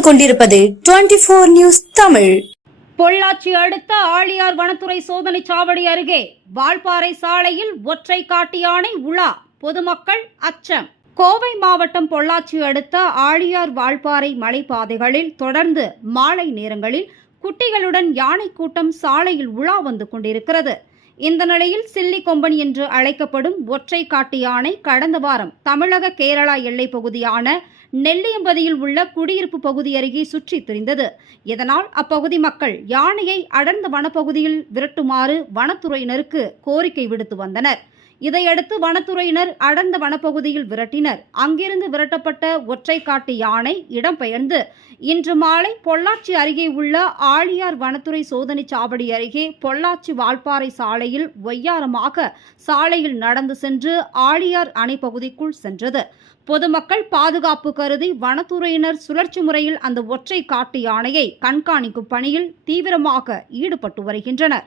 பார்த்துக் கொண்டிருப்பது 24 நியூஸ் தமிழ். பொள்ளாச்சி அடுத்த ஆழியார் வனத்துறை சோதனை சாவடி அருகே வால்பாறை சாலையில் ஒற்றை காட்டு யானை உலா, பொதுமக்கள் அச்சம். கோவை மாவட்டம் பொள்ளாச்சி அடுத்த ஆழியார் வால்பாறை மலைப்பாதைகளில் தொடர்ந்து மாலை நேரங்களில் குட்டிகளுடன் யானை கூட்டம் சாலையில் உலா வந்து கொண்டிருக்கிறது. இந்த நிலையில் சில்லி கொம்பன் என்று அழைக்கப்படும் ஒற்றை காட்டு யானை கடந்த வாரம் தமிழக கேரளா எல்லைப் பகுதியான நெல்லியம்பதியில் உள்ள குடியிருப்பு பகுதி அருகே சுற்றித் திரிந்தது. இதனால் அப்பகுதி மக்கள் யானையை அடர்ந்த வனப்பகுதியில் விரட்டுமாறு வனத்துறையினருக்கு கோரிக்கை விடுத்து வந்தனர். இதையடுத்து வனத்துறையினர் அடர்ந்த வனப்பகுதியில் விரட்டினர். அங்கிருந்து விரட்டப்பட்ட ஒற்றை காட்டு யானை இடம்பெயர்ந்து இன்று மாலை பொள்ளாச்சி அருகே உள்ள ஆழியார் வனத்துறை சோதனை சாவடி அருகே பொள்ளாச்சி வால்பாறை சாலையில் ஒய்யாரமாக சாலையில் நடந்து சென்று ஆழியார் அணை பகுதிக்குள் சென்றது. பொதுமக்கள் பாதுகாப்பு கருதி வனத்துறையினர் சுழற்சி முறையில் அந்த ஒற்றை காட்டு யானையை கண்காணிக்கும் பணியில் தீவிரமாக ஈடுபட்டு வருகின்றனர்.